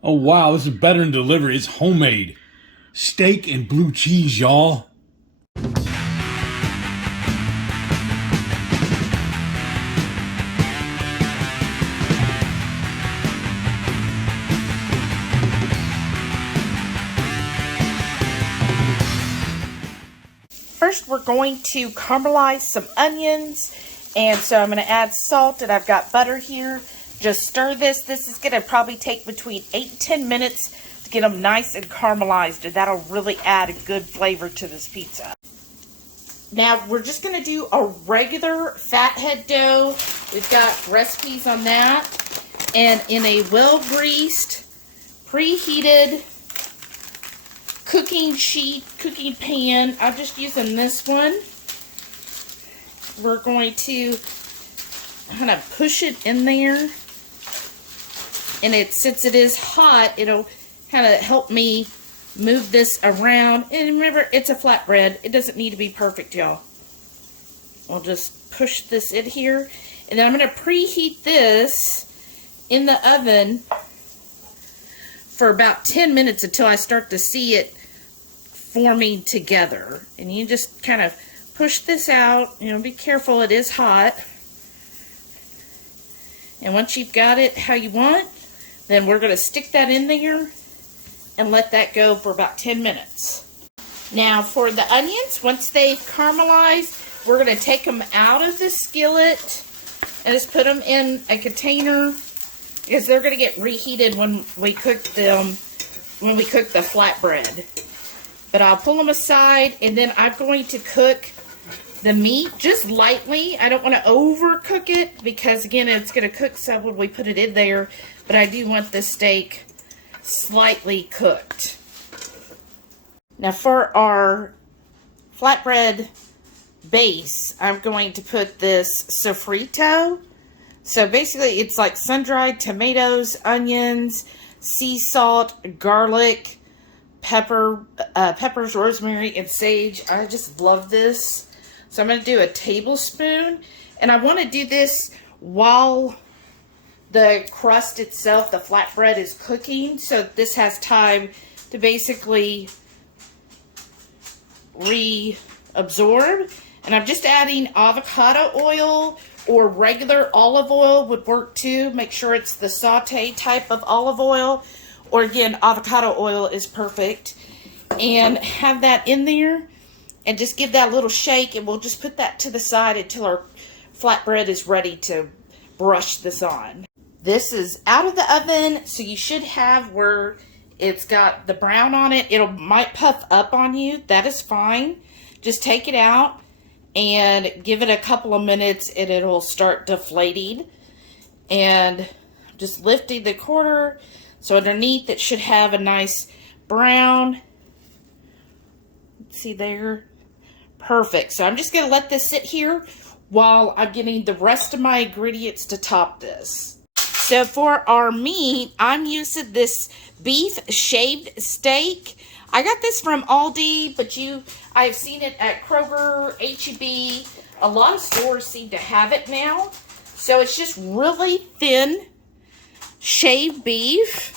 Oh wow, this is better than delivery. It's homemade. Steak and blue cheese, y'all. First, we're going to caramelize some onions, and so I'm going to add salt, and I've got butter here. Just stir this. This is going to probably take between 8 and 10 minutes to get them nice and caramelized, and that'll really add a good flavor to this pizza. Now, we're just going to do a regular fathead dough. We've got recipes on that, and in a well-greased, preheated cooking pan. I'm just using this one. We're going to kind of push it in there. And since it is hot, it'll kind of help me move this around. And remember, it's a flatbread. It doesn't need to be perfect, y'all. I'll just push this in here. And then I'm going to preheat this in the oven for about 10 minutes until I start to see it forming together. And you just kind of push this out. Be careful, it is hot. And once you've got it how you want, then we're going to stick that in there and let that go for about 10 minutes. Now for the onions, once they've caramelized, we're going to take them out of the skillet and just put them in a container, because they're going to get reheated when we cook them, when we cook the flatbread. But I'll pull them aside, and then I'm going to cook the meat just lightly. I don't want to overcook it, because again, it's going to cook some when we put it in there, but I do want the steak slightly cooked. Now for our flatbread base, I'm going to put this sofrito. So basically, it's like sun-dried tomatoes, onions, sea salt, garlic, peppers, rosemary, and sage. I just love this. So I'm going to do a tablespoon. And I want to do this while the crust itself, the flatbread, is cooking. So this has time to basically reabsorb. And I'm just adding avocado oil, or regular olive oil would work too. Make sure it's the saute type of olive oil. Or again, avocado oil is perfect. And have that in there. And just give that a little shake. And we'll just put that to the side until our flatbread is ready to brush this on. This is out of the oven. So you should have where it's got the brown on it. It might puff up on you. That is fine. Just take it out and give it a couple of minutes and it'll start deflating. And just lifting the quarter. So underneath it should have a nice brown. See there? Perfect. So I'm just going to let this sit here while I'm getting the rest of my ingredients to top this. So for our meat, I'm using this beef shaved steak. I got this from Aldi, but I've seen it at Kroger, H-E-B. A lot of stores seem to have it now. So it's just really thin shaved beef.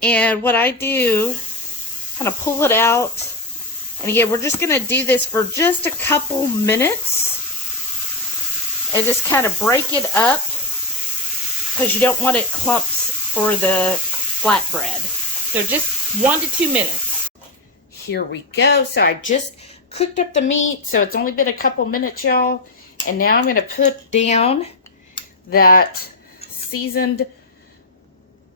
And what I do, kind of pull it out. And again, we're just going to do this for just a couple minutes. And just kind of break it up, because you don't want it clumps for the flatbread. So just 1 to 2 minutes. Here we go. So I just cooked up the meat. So it's only been a couple minutes, y'all. And now I'm going to put down that seasoned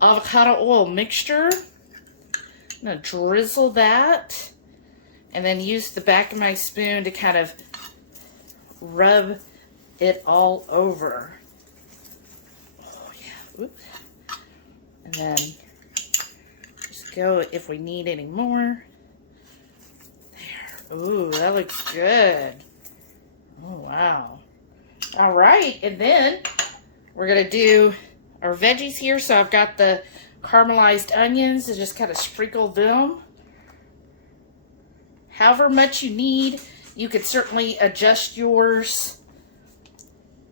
avocado oil mixture. I'm going to drizzle that. And then use the back of my spoon to kind of rub it all over. Oh, yeah. Oops. And then just go if we need any more. There. Ooh, that looks good. Oh, wow. All right. And then we're going to do our veggies here. So I've got the caramelized onions and just kind of sprinkle them. However much you need, you could certainly adjust yours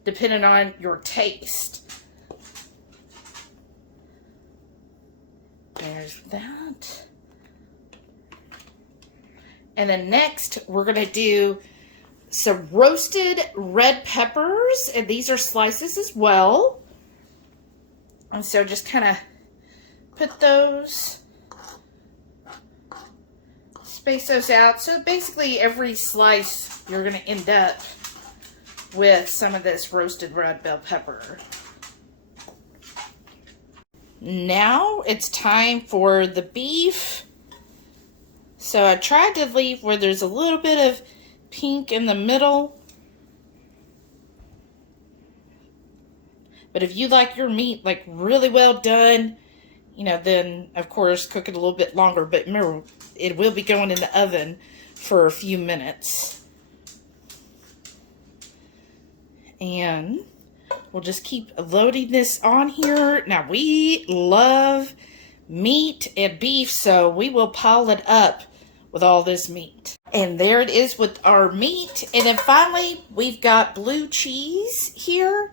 depending on your taste. There's that. And then next, we're going to do some roasted red peppers. And these are slices as well. And so just kind of put those, space those out. So basically every slice, you're going to end up with some of this roasted red bell pepper. Now it's time for the beef. So I tried to leave where there's a little bit of pink in the middle. But if you like your meat like really well done, you know, then of course cook it a little bit longer. But remember, it will be going in the oven for a few minutes. And we'll just keep loading this on here. Now, we love meat and beef, so we will pile it up with all this meat. And there it is with our meat. And then finally, we've got blue cheese here.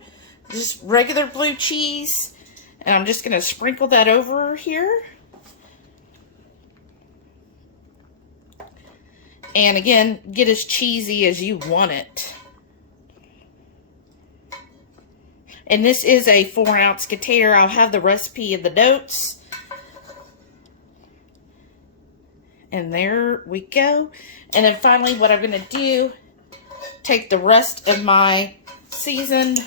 Just regular blue cheese. And I'm just going to sprinkle that over here. And again, get as cheesy as you want it. And this is a 4-ounce container. I'll have the recipe in the notes. And there we go. And then finally, what I'm going to do, take the rest of my seasoned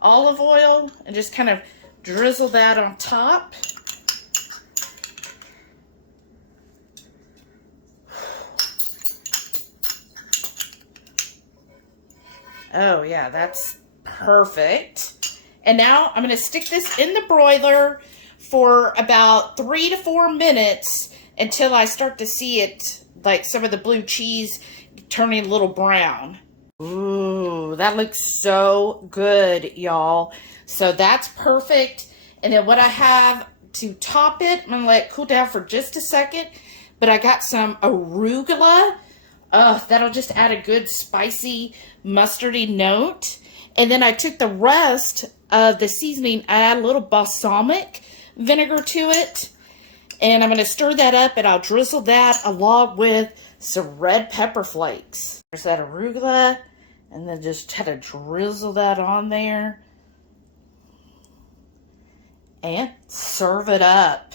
olive oil and just kind of drizzle that on top. Oh yeah, that's perfect. And now I'm going to stick this in the broiler for about 3 to 4 minutes until I start to see it, like some of the blue cheese turning a little brown. Ooh, that looks so good, y'all. So that's perfect. And then what I have to top it, I'm going to let it cool down for just a second. But I got some arugula. That'll just add a good spicy mustardy note. And then I took the rest of the seasoning, I add a little balsamic vinegar to it. And I'm going to stir that up, and I'll drizzle that along with some red pepper flakes. There's that arugula, and then just try to drizzle that on there. And serve it up.